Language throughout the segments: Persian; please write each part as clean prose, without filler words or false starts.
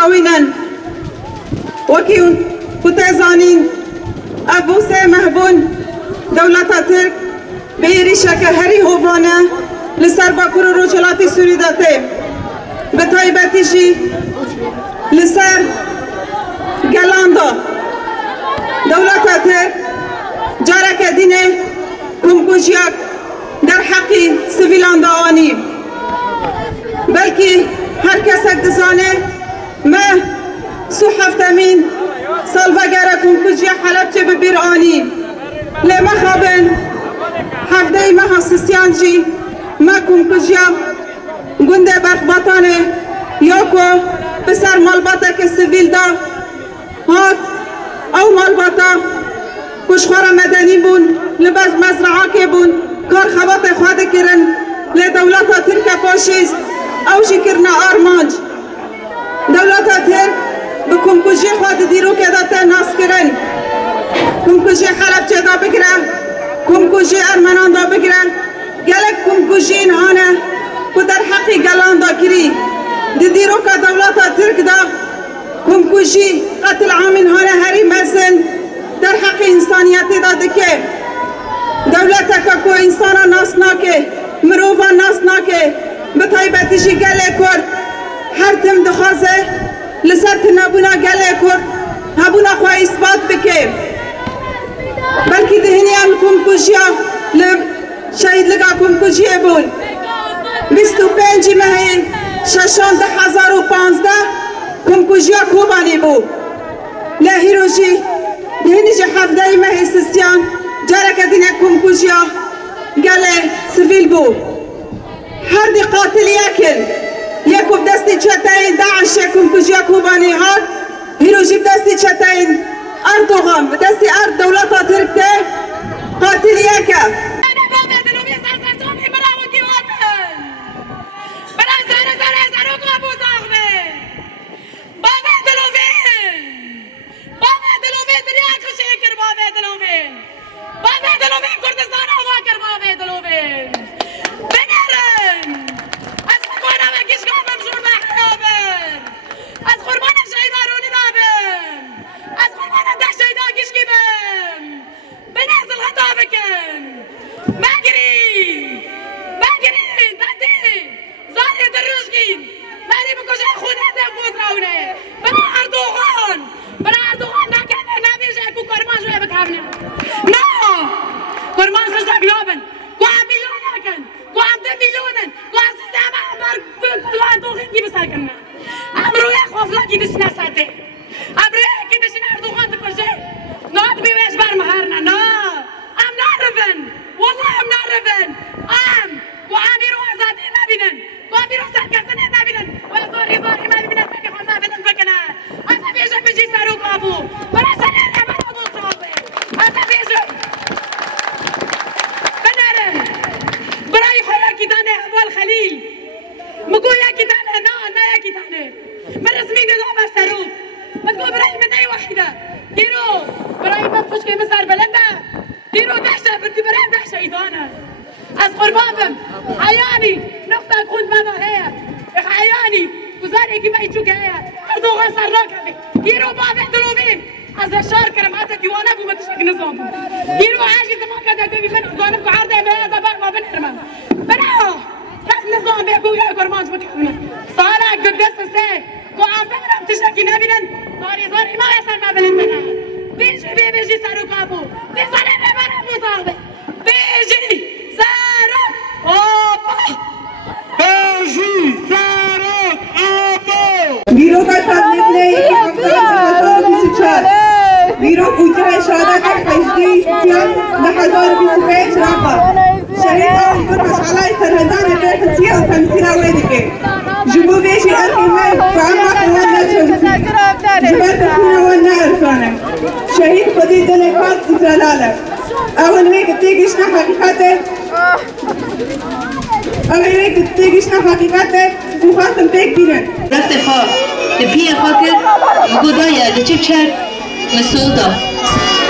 خاوینن وکی کتزانین ابو سه مهبون دولت ترک بیری شک هری هوانه لسر باکور و روچلاتی سوری داته به تایبتیشی لسر گلاندا دولت ترک جارک دینه کمکوشیک در حقی سویلان داوانی بلکه هر کس دزانه ما سو هفتمین سالوگر کمکوشی حلب چه ببیر آنی لما خوابن هفته ماه سیسیانجی ما کمکوشیا گنده برخباتانه یا کو پسر مالباتا که سویل دا هات او مالباتا کشخوار مدنی بون لباس مزرعه که بون کار خوات خواده کرن لدولت ترک پاشیست او شکرنا آرمانج دولت ترک به کمکوشی خواده دیرو که داته ناس کرن کمکوشی حلب چه دا بگرن کمکوشی ارمنان دا بگرن گلک کمکوشی اینهانه که در حقی گلان دا کری دیرو که دولت ترک دا کمکوشی قتل عام اینهانه هری مزن در حق انسانیتی داده که دولت که انسان ناس ناکه مروفا ناس ناکه به طایبتیشی گله کرد هر تم دخوازه لسر تنابونا گله کرد هبونا خواه اثبات بکه بلکه دهنی هم کمکوشیا شهید لگا کمکوشیه بون 25 ماه 2015 کمکوشیا کوبانی بود لهیروشی دهنی جه هفته ماه سیستیان جارک دینه کمکوشیا گله سویل بود هر دی قاتلی اکل یکو دستی چتاین داعش کمکوشیا کوبانی هات هیروشی دستی چتاین اردوغان دستی ارد دولت ترکه قاتلی اکل شهید خودی دل کات زلاله اول وقت تيجيش حقيقته اول وقت تيجيش حقيقته وخاصم تكبيره افتخار في خاطر گدایا د چپچر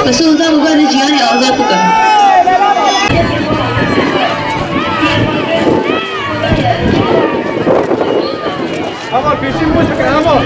مسعودا وگان جیانی آزاد بکنه آقا پیشین باشه که آقا